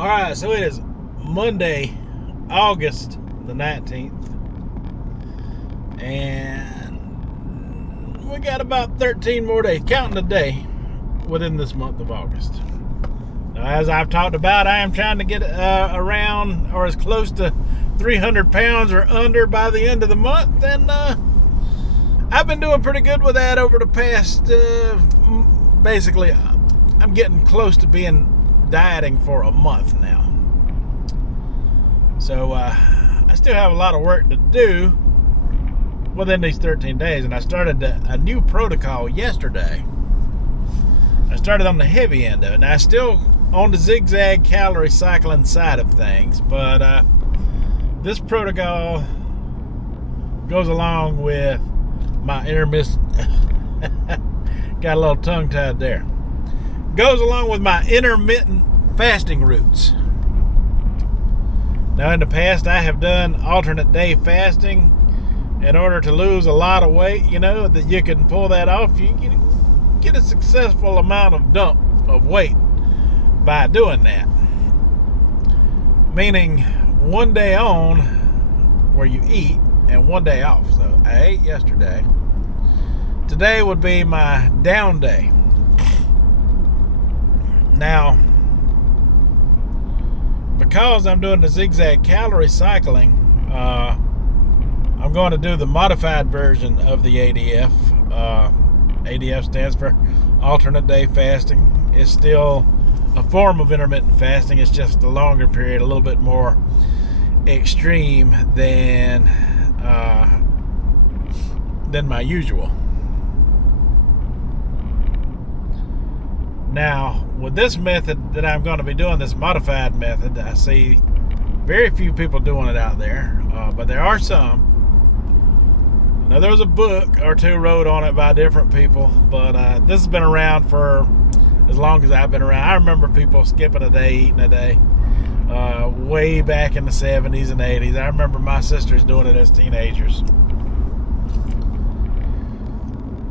Alright, so it is Monday, August the 19th. And we got about 13 more days, counting the day, within this month of August. Now, as I've talked about, I am trying to get around or as close to 300 pounds or under by the end of the month. And I've been doing pretty good with that over the past, basically, I'm getting close to being dieting for a month now. So I still have a lot of work to do within these 13 days, and I started a new protocol yesterday. I started on the heavy end of it. Now, I still on the zigzag calorie cycling side of things, but this protocol goes along with my intermittent got a little tongue tied there. Goes along with my intermittent fasting routes. Now, in the past, I have done alternate day fasting in order to lose a lot of weight. You know that you can pull that off. You can get a successful amount of dump of weight by doing that. Meaning, one day on where you eat and one day off. So I ate yesterday. Today would be my down day. Now, because I'm doing the zigzag calorie cycling, I'm going to do the modified version of the ADF. ADF stands for alternate day fasting. It's still a form of intermittent fasting. It's just a longer period, a little bit more extreme than my usual. Now, with this method that I'm going to be doing, this modified method, I see very few people doing it out there, but there are some. Now, there was a book or two wrote on it by different people, but this has been around for as long as I've been around. I remember people skipping a day, eating a day, way back in the 70s and 80s. I remember my sisters doing it as teenagers.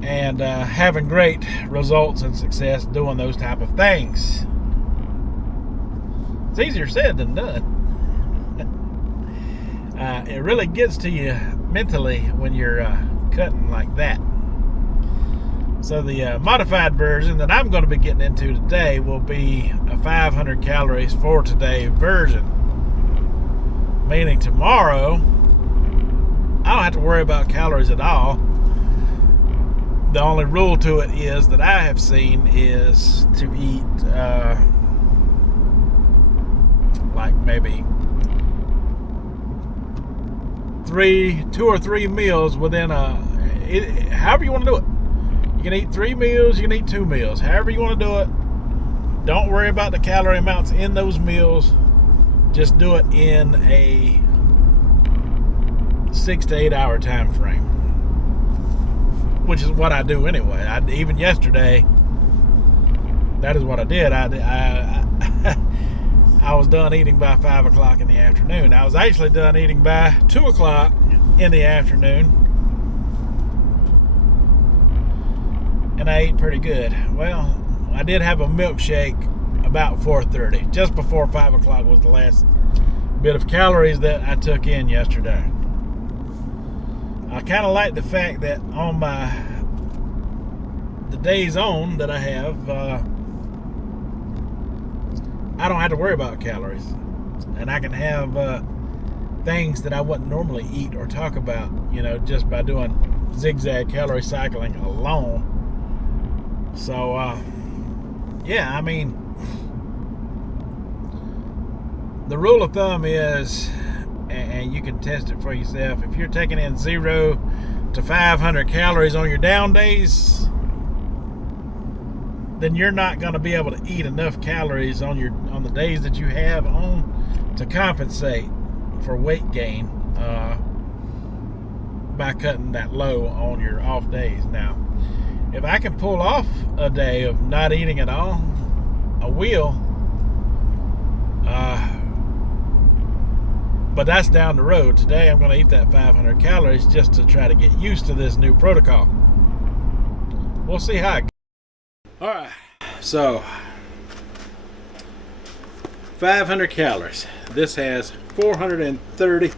And having great results and success doing those type of things. It's easier said than done. It really gets to you mentally when you're cutting like that. So the modified version that I'm going to be getting into today will be a 500 calories for today version. Meaning tomorrow, I don't have to worry about calories at all. The only rule to it is that I have seen is to eat like maybe 2 or 3 meals within however you want to do it. You can eat 3 meals, you can eat 2 meals, however you want to do it. Don't worry about the calorie amounts in those meals. Just do it in a 6 to 8 hour time frame, which is what I do anyway. Even yesterday, that is what I did. I was done eating by 5 o'clock in the afternoon. I was actually done eating by 2 o'clock in the afternoon. And I ate pretty good. Well, I did have a milkshake about 4:30. Just before 5 o'clock was the last bit of calories that I took in yesterday. I kind of like the fact that on the days on that I have, I don't have to worry about calories, and I can have things that I wouldn't normally eat or talk about, just by doing zigzag calorie cycling alone. So, yeah, I mean, the rule of thumb is, and you can test it for yourself, if you're taking in 0 to 500 calories on your down days, then you're not going to be able to eat enough calories on the days that you have on to compensate for weight gain by cutting that low on your off days. Now, if I can pull off a day of not eating at all, I will. But that's down the road. Today I'm going to eat that 500 calories just to try to get used to this new protocol. We'll see how it goes. Alright, so 500 calories. This has 430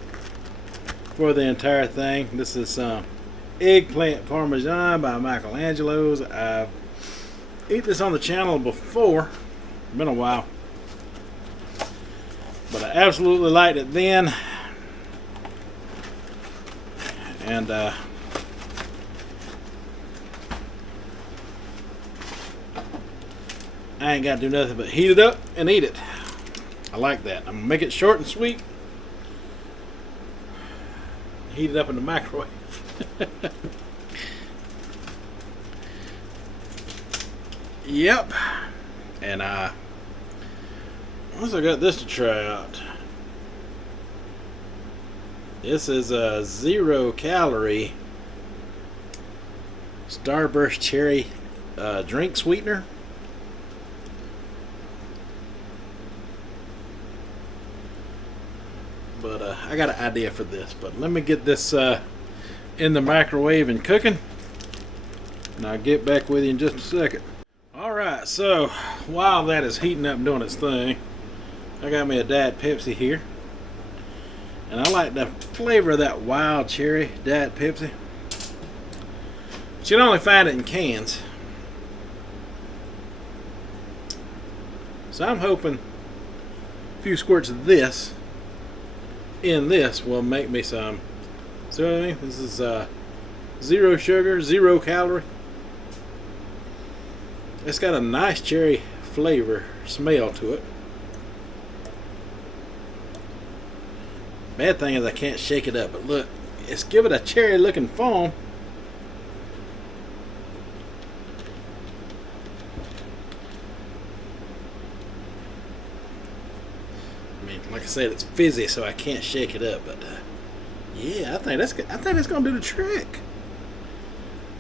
for the entire thing. This is some Eggplant Parmesan by Michelangelo's. I've eaten this on the channel before. Been a while. But I absolutely liked it then. And I ain't got to do nothing but heat it up and eat it. I like that. I'm going to make it short and sweet. Heat it up in the microwave. Yep. And once I got this to try out, this is a 0-calorie Starburst cherry drink sweetener. But I got an idea for this. But let me get this in the microwave and cooking, and I'll get back with you in just a second. Alright, so while that is heating up and doing its thing, I got me a Diet Pepsi here. And I like the flavor of that wild cherry Diet Pepsi. But you can only find it in cans. So I'm hoping a few squirts of this in this will make me some. See what I mean? This is 0 sugar, 0 calorie. It's got a nice cherry flavor, smell to it. Bad thing is I can't shake it up, but look, it's give it a cherry looking foam. I mean, like I said, it's fizzy, so I can't shake it up, but yeah, I think that's gonna do the trick.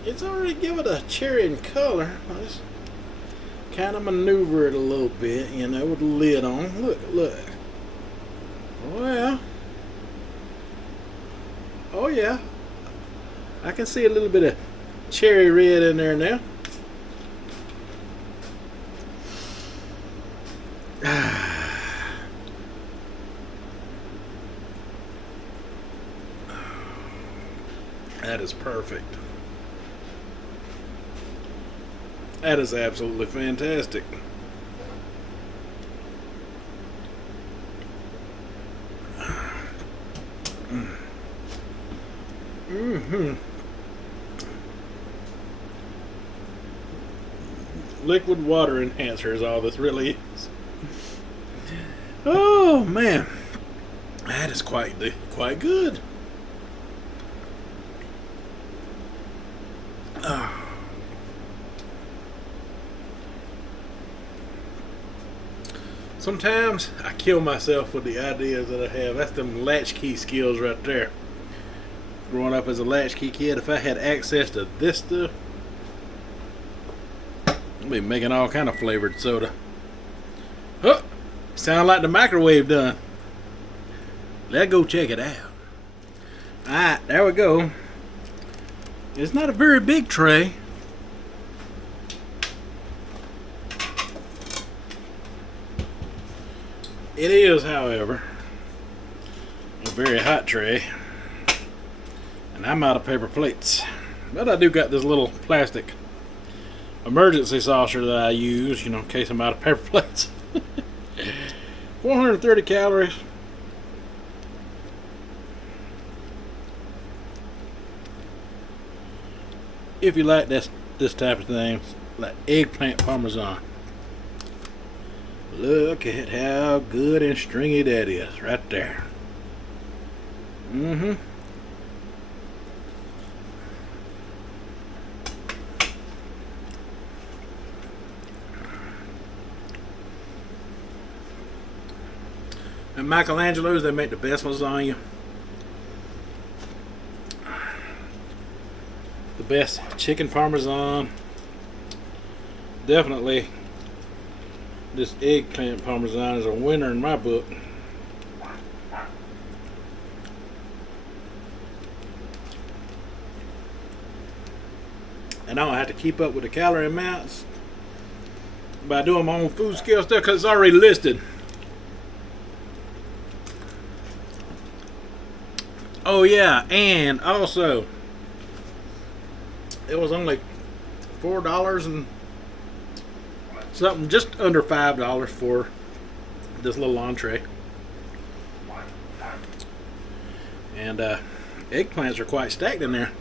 It's already given a cherry in color. I just kind of maneuver it a little bit, you know, with the lid on. Look. Well, oh yeah, I can see a little bit of cherry red in there now. That is perfect. That is absolutely fantastic. Liquid water enhancer is all this really is. Oh man, that is quite good. Sometimes I kill myself with the ideas that I have. That's them latchkey skills right there. Growing up as a latchkey kid, if I had access to this stuff, I'd be making all kind of flavored soda. Oh, sound like the microwave done. Let's go check it out. Alright, there we go. It's not a very big tray. It is, however, a very hot tray. And I'm out of paper plates. But I do got this little plastic emergency saucer that I use, you know, in case I'm out of paper plates. 430 calories. If you like this type of thing, like Eggplant Parmesan. Look at how good and stringy that is right there. And Michelangelo's, they make the best lasagna. The best chicken parmesan. Definitely this Eggplant Parmesan is a winner in my book. And I don't have to keep up with the calorie amounts by doing my own food scale stuff because it's already listed. Oh yeah, and also it was only $4 and something, just under $5 for this little entree. And eggplants are quite stacked in there.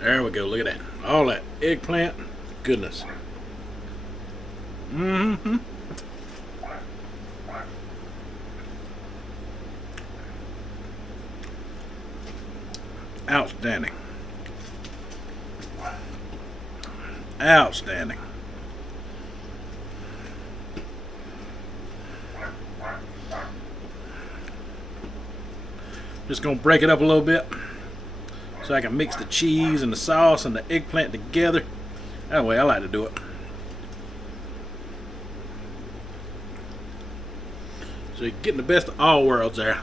There we go. Look at that. All that eggplant goodness. Mm-hmm. Outstanding. Outstanding. Just gonna break it up a little bit so I can mix the cheese and the sauce and the eggplant together. That way I like to do it. So you're getting the best of all worlds there.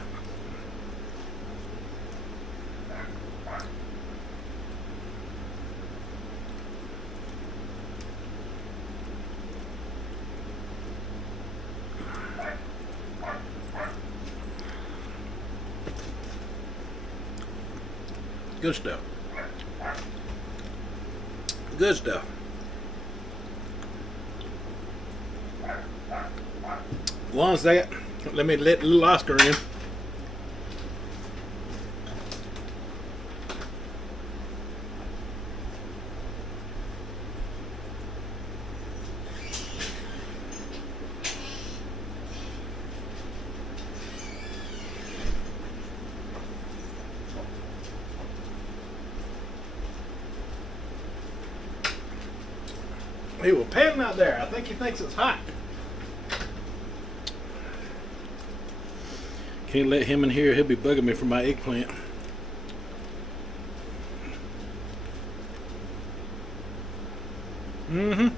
Good stuff. Good stuff. One second. Let me let little Oscar in. He will pan him out there. I think he thinks it's hot. Can't let him in here. He'll be bugging me for my eggplant. Mm-hmm.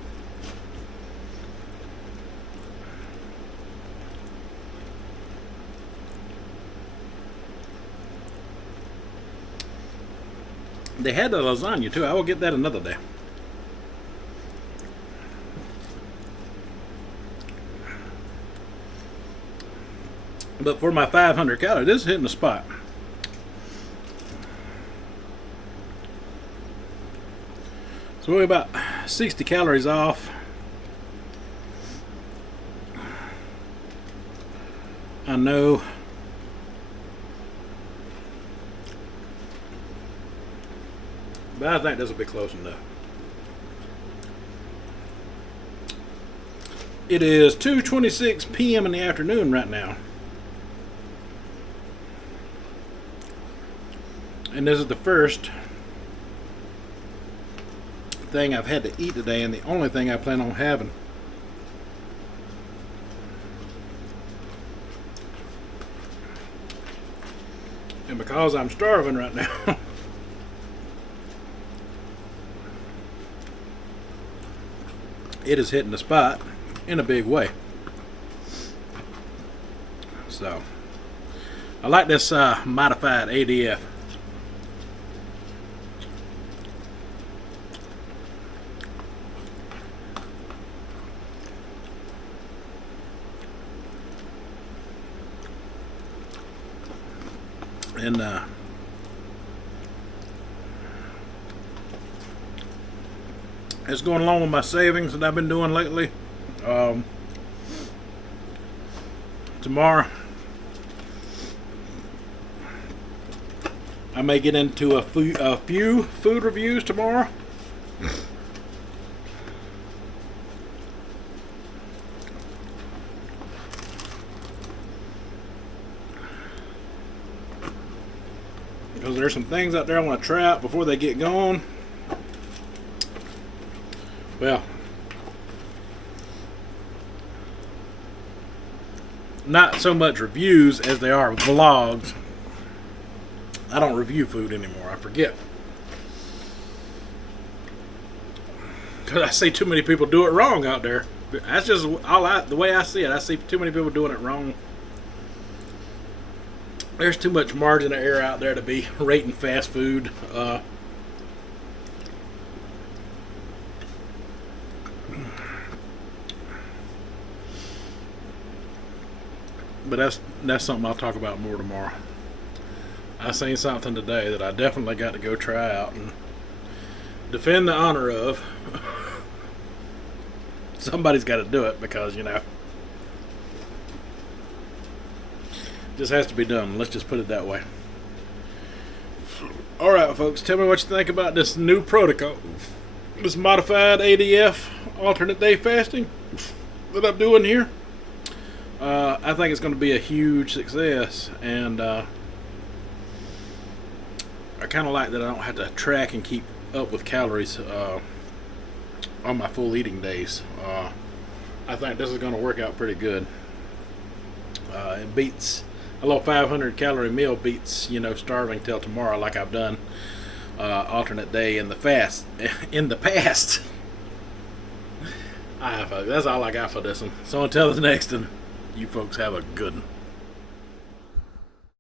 They had the lasagna too. I will get that another day. But for my 500 calories, this is hitting the spot. So we're about 60 calories off. I know. But I think this will be close enough. It is 2:26 p.m. in the afternoon right now. And this is the first thing I've had to eat today, and the only thing I plan on having. And because I'm starving right now, it is hitting the spot in a big way. So, I like this modified ADF. And it's going along with my savings that I've been doing lately. Tomorrow I may get into a few food reviews tomorrow. Because there's some things out there I want to try out before they get going. Well, not so much reviews as they are vlogs. I don't review food anymore. I forget. Because I see too many people do it wrong out there. That's just the way I see it. I see too many people doing it wrong. there's too much margin of error out there to be rating fast food. But that's something I'll talk about more tomorrow. I seen something today that I definitely got to go try out and defend the honor of. Somebody's got to do it because, just has to be done. Let's just put it that way. Alright, folks, tell me what you think about this new protocol. This modified ADF, alternate day fasting, that I'm doing here. I think it's going to be a huge success, and I kind of like that I don't have to track and keep up with calories on my full eating days. I think this is going to work out pretty good. It beats a little 500 calorie meal beats starving till tomorrow like I've done alternate day in the past. Alright, folks, that's all I got for this one. So until the next one, you folks have a good one.